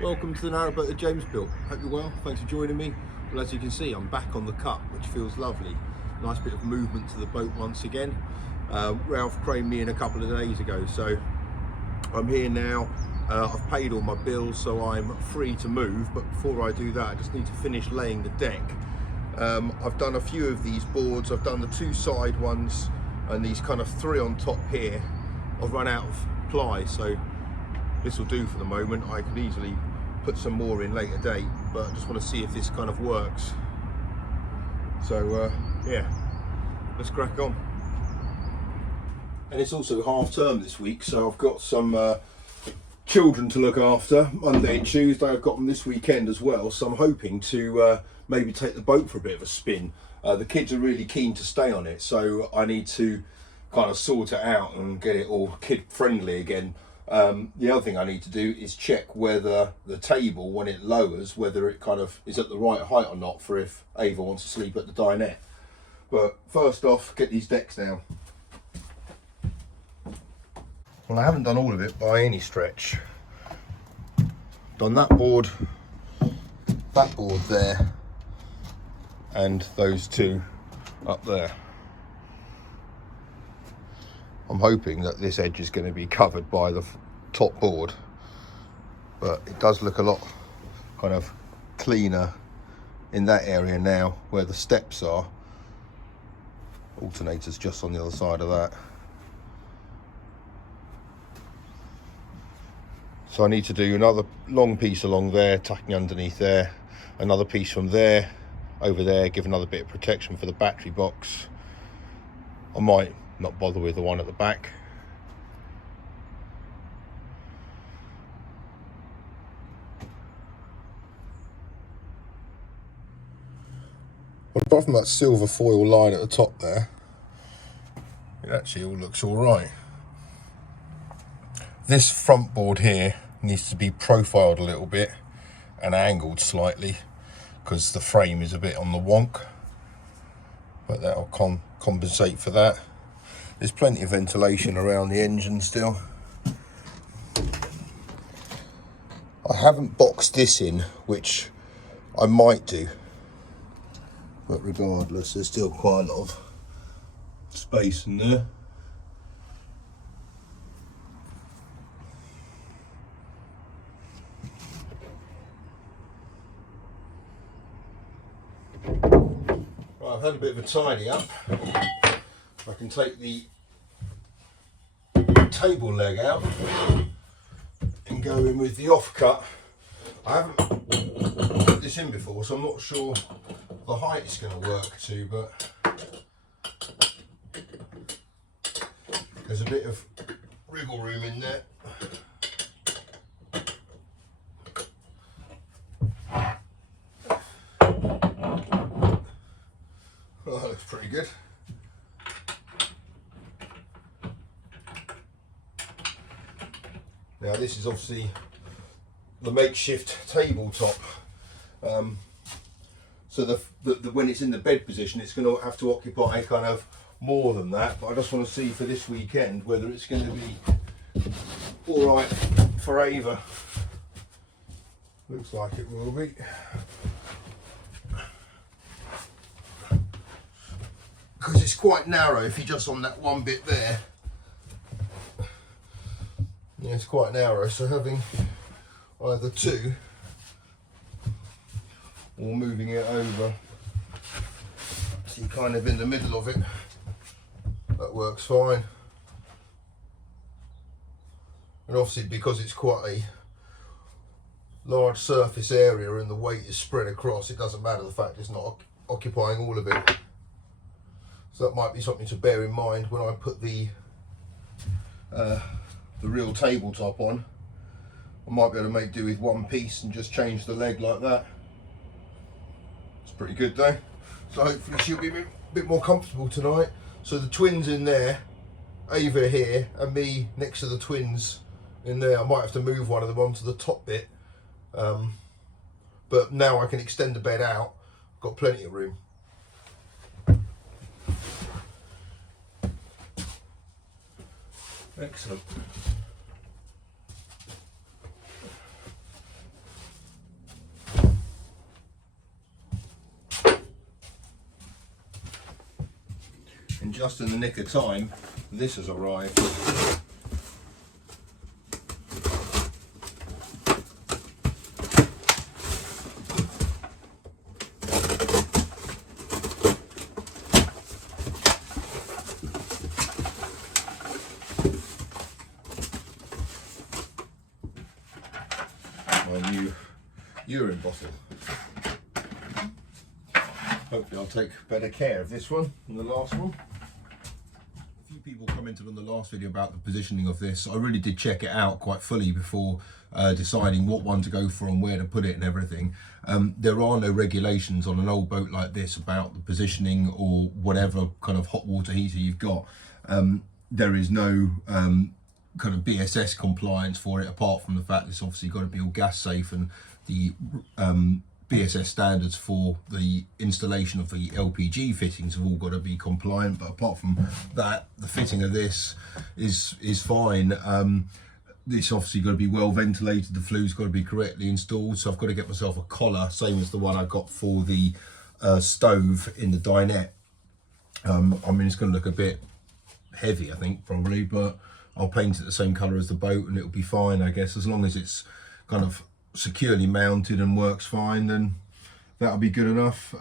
Welcome to the Narrowboat that James built. Hope you're well, thanks for joining me. Well, as you can see, I'm back on the cut, which feels lovely. Nice bit of movement to the boat once again. Ralph craned me in a couple of days ago, so I'm here now. I've paid all my bills, so I'm free to move, but before I do that, I just need to finish laying the deck. I've done a few of these boards. I've done the two side ones and these kind of three on top here. I've run out of ply, so this will do for the moment. I could easily put some more in later date, but I just want to see if this kind of works. So yeah, let's crack on. And it's also half term this week, so I've got some children to look after. Monday and Tuesday, I've got them this weekend as well, so I'm hoping to maybe take the boat for a bit of a spin. The kids are really keen to stay on it, so I need to kind of sort it out and get it all kid friendly again. The other thing I need to do is check whether the table, when it lowers, whether it kind of is at the right height or not for if Ava wants to sleep at the dinette. But first off, get these decks down. Well, I haven't done all of it by any stretch. Done that board there, and those two up there. I'm hoping that this edge is going to be covered by the top board, but it does look a lot kind of cleaner in that area now where the steps are. Alternator's just on the other side of that. So I need to do another long piece along there, tucking underneath there, another piece from there over there, give another bit of protection for the battery box. I might not bother with the one at the back. Well, apart from that silver foil line at the top there, it actually all looks all right. This front board here needs to be profiled a little bit and angled slightly because the frame is a bit on the wonk, but that'll compensate for that. There's plenty of ventilation around the engine still. I haven't boxed this in, which I might do, but regardless, there's still quite a lot of space in there. Right, I've had a bit of a tidy up. I can take the table leg out and go in with the offcut. I haven't put this in before, so I'm not sure the height is going to work to, but there's a bit of wriggle room in there. Oh, that looks pretty good. Now this is obviously the makeshift tabletop, so when it's in the bed position, it's going to have to occupy kind of more than that. But I just want to see for this weekend whether it's going to be all right for Ava. Looks like it will be. Because it's quite narrow if you're just on that one bit there. Yeah, it's quite narrow, so having either two or moving it over so you're kind of in the middle of it, that works fine. And obviously because it's quite a large surface area and the weight is spread across, it doesn't matter the fact it's not occupying all of it. So that might be something to bear in mind when I put the real tabletop on. I might be able to make do with one piece and just change the leg like that. It's pretty good though. So hopefully she'll be a bit more comfortable tonight. So the twins in there, Ava here, and me next to the twins in there. I might have to move one of them onto the top bit. But now I can extend the bed out. I've got plenty of room. Excellent. and just in the nick of time, this has arrived. My new urine bottle. Hopefully I'll take better care of this one than the last one. A few people commented on the last video about the positioning of this. I really did check it out quite fully before deciding what one to go for and where to put it and everything. There are no regulations on an old boat like this about the positioning or whatever kind of hot water heater you've got. There is no kind of BSS compliance for it, apart from the fact it's obviously got to be all gas safe, and the BSS standards for the installation of the LPG fittings have all got to be compliant. But apart from that, the fitting of this is fine. This obviously got to be well ventilated, the flue's got to be correctly installed, so I've got to get myself a collar, same as the one I got for the stove in the dinette. I mean, it's going to look a bit heavy, I think, probably, but I'll paint it the same colour as the boat and it'll be fine, I guess. As long as it's kind of securely mounted and works fine, then that'll be good enough.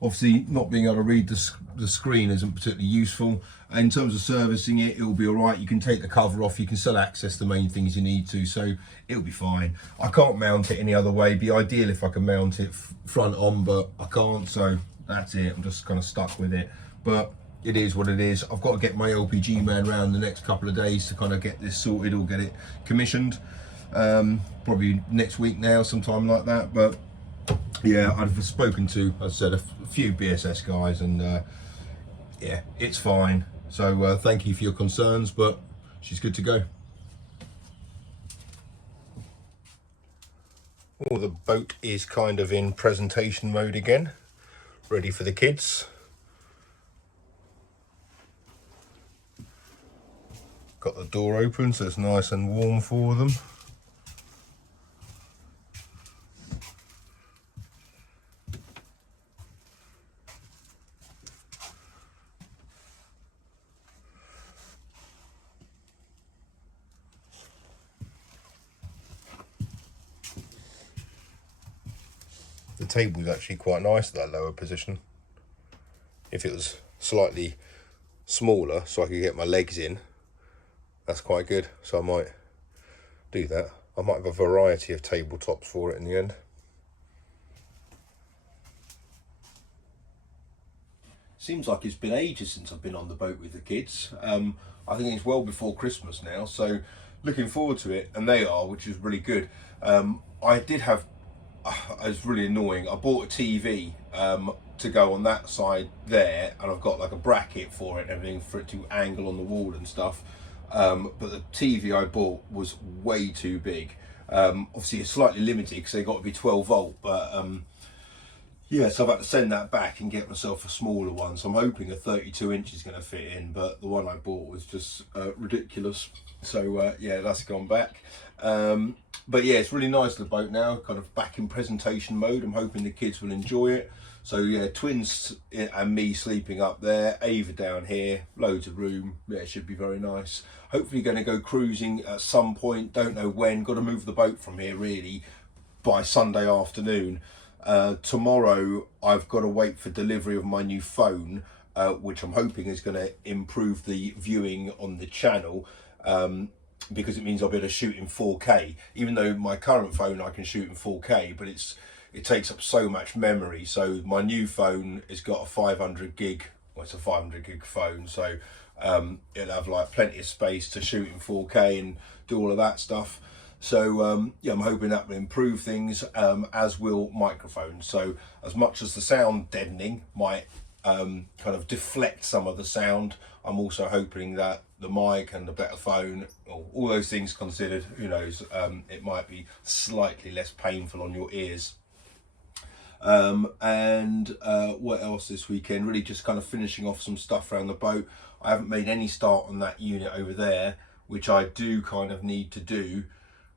Obviously, not being able to read the screen isn't particularly useful. In terms of servicing it, it'll be all right. You can take the cover off, you can still access the main things you need to, so it'll be fine. I can't mount it any other way. It'd be ideal if I could mount it front on, but I can't, so that's it. I'm just kind of stuck with it. But it is what it is. I've got to get my LPG man round the next couple of days to kind of get this sorted or get it commissioned. Probably next week now, sometime like that. But yeah, I've spoken to, as I said, a few BSS guys, and yeah, it's fine. So thank you for your concerns, but she's good to go. Well, the boat is kind of in presentation mode again, ready for the kids. Got the door open so it's nice and warm for them. The table is actually quite nice at that lower position. If it was slightly smaller so I could get my legs in, that's quite good, so I might do that. I might have a variety of tabletops for it in the end. Seems like it's been ages since I've been on the boat with the kids. I think it's well before Christmas now, so looking forward to it, and they are, which is really good. I did have, it was really annoying, I bought a TV to go on that side there, and I've got like a bracket for it and everything for it to angle on the wall and stuff. But the TV I bought was way too big. Obviously it's slightly limited because they've got to be 12 volt, but yeah, so I've had to send that back and get myself a smaller one. So I'm hoping a 32 inch is going to fit in, but the one I bought was just ridiculous. So yeah, that's gone back. But yeah, it's really nice, the boat now, kind of back in presentation mode. I'm hoping the kids will enjoy it. So yeah, twins and me sleeping up there, Ava down here, loads of room. Yeah, it should be very nice. Hopefully going to go cruising at some point, don't know when. Got to move the boat from here really by Sunday afternoon. Tomorrow I've got to wait for delivery of my new phone, which I'm hoping is going to improve the viewing on the channel, because it means I'll be able to shoot in 4K. Even though my current phone I can shoot in 4K, but it takes up so much memory. So my new phone has got a 500 gig, well, it's a 500 gig phone, so it'll have like plenty of space to shoot in 4K and do all of that stuff. So yeah, I'm hoping that will improve things, as will microphones. So as much as the sound deadening might kind of deflect some of the sound, I'm also hoping that the mic and the better phone, all those things considered, who knows, it might be slightly less painful on your ears. And what else this weekend? Really just kind of finishing off some stuff around the boat. I haven't made any start on that unit over there, which I do kind of need to do.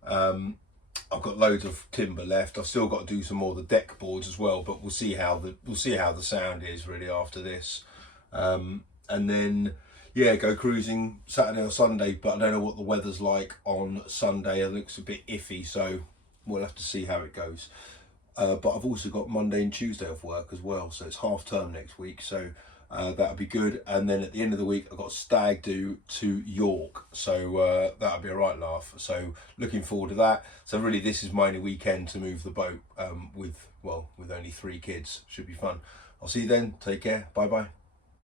I've got loads of timber left. I've still got to do some more of the deck boards as well, but we'll see how the sound is really after this. and then yeah, go cruising Saturday or Sunday. But I don't know what the weather's like on Sunday. It looks a bit iffy, so we'll have to see how it goes. But I've also got Monday and Tuesday off work as well, so it's half term next week, so that'll be good. And then at the end of the week I've got a stag do to York, so that'll be a right laugh, so looking forward to that. So really this is my only weekend to move the boat with only 3 kids. Should be fun. I'll see you then, take care, bye bye.